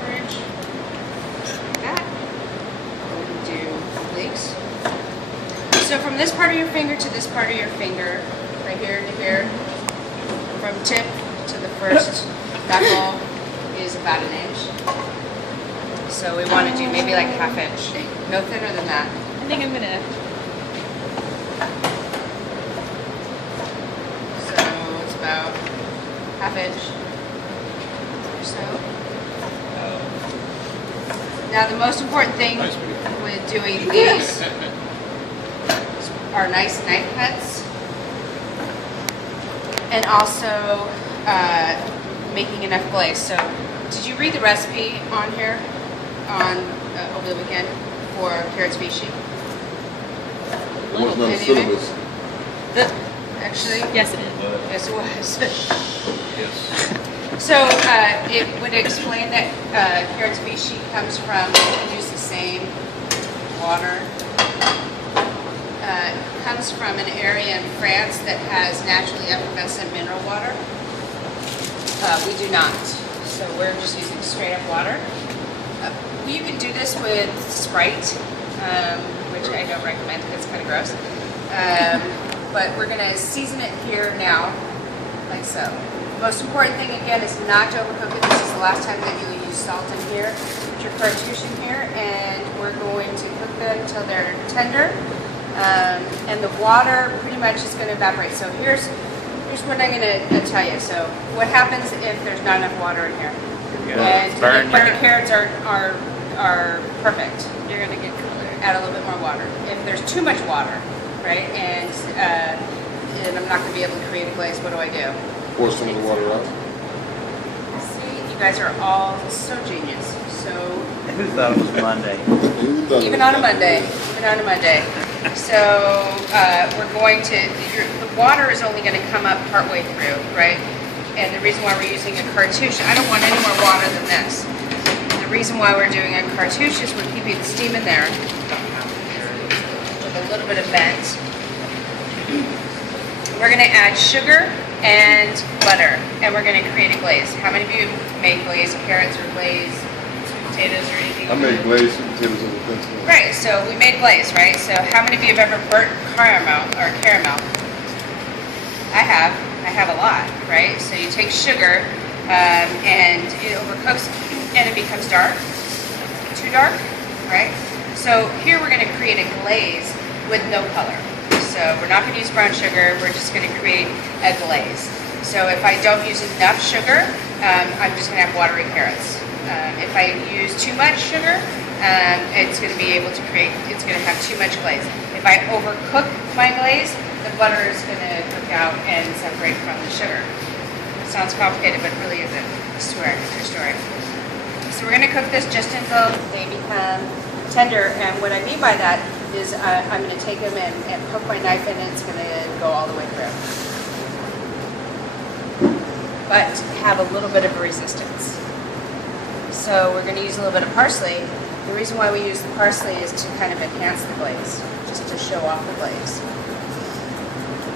Fridge. Like that. We're going to do legs. So from this part of your finger to this part of your finger, right here to here, from tip to the first knuckle is about an inch. So we want to do maybe like ½ inch. No thinner than that. I think I'm gonna. So it's about ½ inch or so. Now the most important thing with doing these are nice knife cuts, and also making enough glaze. So, did you read the recipe on here on over the weekend for carrots Vichy? It wasn't on the syllabus. Actually, Yes, it is. yes, it was. Yes. So it would explain that carrots Vichy comes from, we use the same water. Comes from an area in France that has naturally effervescent mineral water. We do not, so we're just using straight up water. You can do this with Sprite, which I don't recommend because it's kind of gross. But we're going to season it here now, like so. Most important thing again is not to overcook it. This is the last time that you will use salt in here. Put your cartouche in here, and we're going to cook them until they're tender. And the water pretty much is going to evaporate. So here's what I'm going to tell you. So what happens if there's not enough water in here? But the carrots are perfect. You're gonna get color. Add a little bit more water. If there's too much water, right, and I'm not going to be able to create a glaze, what do I do? Pour some of the water out. See, you guys are all so genius. So Who thought it was Monday? even on a Monday. So we're going to, the water is only going to come up partway through, right? And the reason why we're using a cartouche, I don't want any more water than this. The reason why we're doing a cartouche is we're keeping the steam in there with a little bit of vent. We're going to add sugar and butter, and we're going to create a glaze. How many of you made glazed carrots or glazed potatoes or anything? I made glazed potatoes and things. Right, so we made glaze, right? So how many of you have ever burnt caramel? I have a lot, right? So you take sugar and it overcooks and it becomes dark, too dark, right? So here we're going to create a glaze with no color. So we're not going to use brown sugar, we're just going to create a glaze. So if I don't use enough sugar, I'm just going to have watery carrots. If I use too much sugar, it's going to be able to create, it's going to have too much glaze. If I overcook my glaze, the butter is going to cook out and separate from the sugar. It sounds complicated, but it really isn't. I swear, it's your story. So we're going to cook this just until they become tender, and what I mean by that is I'm going to take them and poke my knife in, and it's going to go all the way through. But have a little bit of a resistance. So we're going to use a little bit of parsley. The reason why we use the parsley is to kind of enhance the glaze, just to show off the glaze.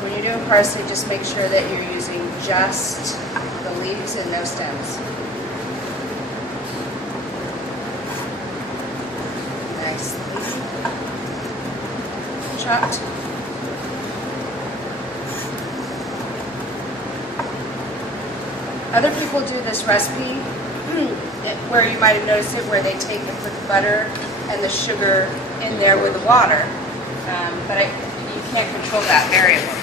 When you're doing parsley, just make sure that you're using just the leaves and no stems. Nicely chopped. Other people do this recipe where you might have noticed it, where they take and put the butter and the sugar in there with the water, but you can't control that variable.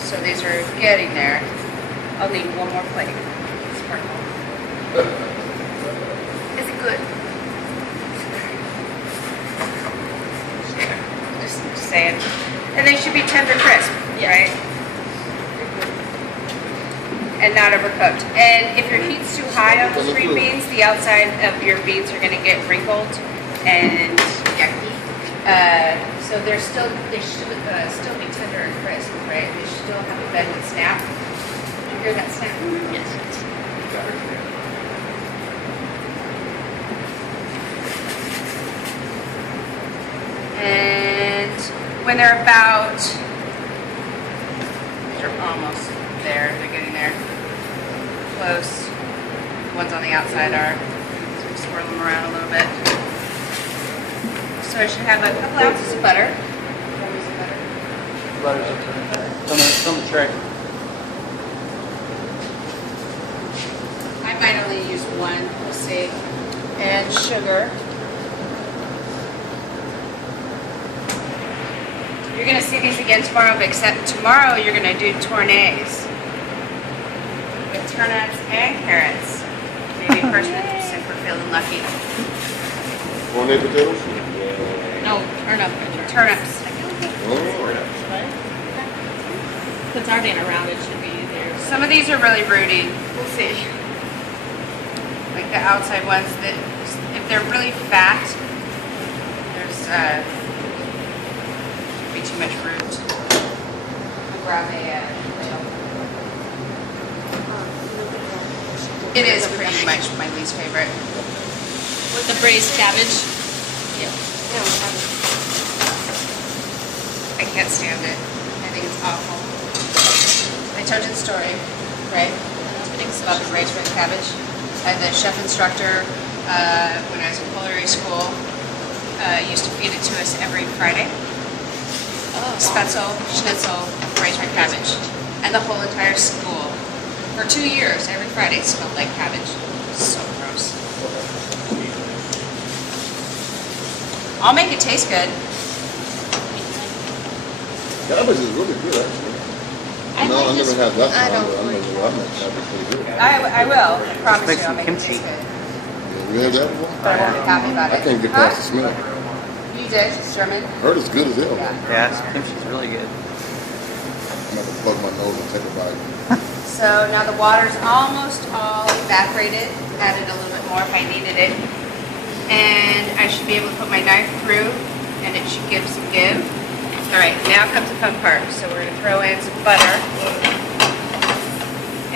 So these are getting there. I'll need one more plate. Sparkle. Is it good? Just saying. And they should be tender crisp, right? And not overcooked. And if your heat's too high on those green beans, the outside of your beans are going to get wrinkled and yucky. So they should still be tender and crisp, right? They should still have a bend and snap. Did you hear that snap? Yes. And when they're about, they're almost there, they're getting there. close. The ones on the outside are. So we swirl them around a little bit. So I should have a couple ounces of butter. Butter's up there. It's on the tray. I might only use one, we'll see. And sugar. You're gonna see these again tomorrow, but except tomorrow you're gonna do tournaise with turnips and carrots. Maybe parsnips if we're feeling lucky. Corned potatoes? No, turnip. Turnips. Oh, Since our being around, it should be there. Some of these are really rooty. We'll see. Like the outside ones that, if they're really fat, there's be too much root. I'll grab a wheel. It is pretty much my least favorite. With the braised cabbage. Yeah. I can't stand it. I think it's awful. I told you the story, right? About the braised red cabbage. The chef instructor, when I was in culinary school, used to feed it to us every Friday. Spetzel, schnitzel, braised red cabbage. And the whole entire school, for 2 years, every Friday it smelled like cabbage. So gross. I'll make it taste good. cabbage is really good, actually. No, I never had that. I don't I like never had cabbage pretty good. I will. I promise make you, I'll some make kimchi. it taste good. Yeah, you had that before? But I won't be happy about it. I can't get past the smell. You did? It's German? Heard it's good as hell. Yeah. Yeah, this kimchi's really good. I'm gonna plug my nose and take a bite. So now the water's almost all evaporated. Added a little bit more if I needed it. And I should be able to put my knife through and it should give some give. All right, now comes the fun part. So we're gonna throw in some butter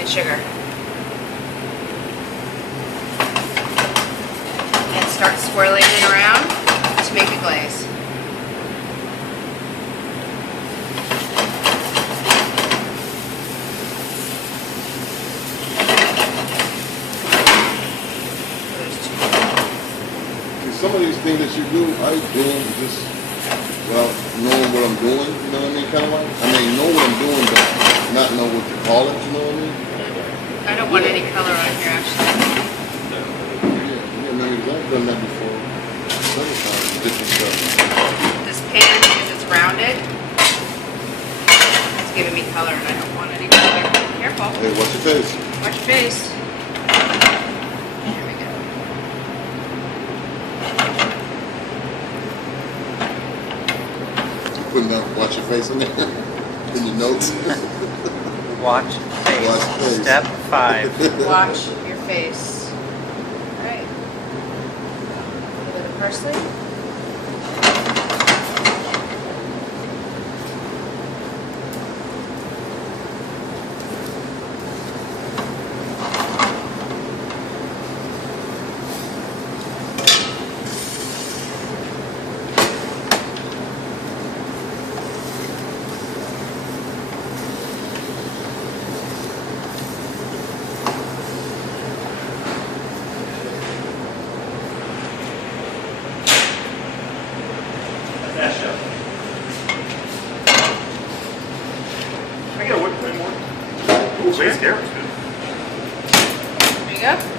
and sugar. And start swirling it around to make a glaze. Some of these things that you do, I do just without knowing what I'm doing, you know what I mean? Kind of like, I mean, know what I'm doing, but not know what to call it, you know what I mean? I don't want any color on here, actually. Yeah, man, I've done that before. Several times, different stuff. This pan, because it's rounded, it's giving me color, and I don't want any color. Careful. Hey, watch your face. Watch your face. There we go. Putting that watch your face in there in your notes. Watch face. Watch face. Step 5. Wash your face. All right. A little bit of parsley. I get a whipped cream one. Ooh, base carrots, good. There you go.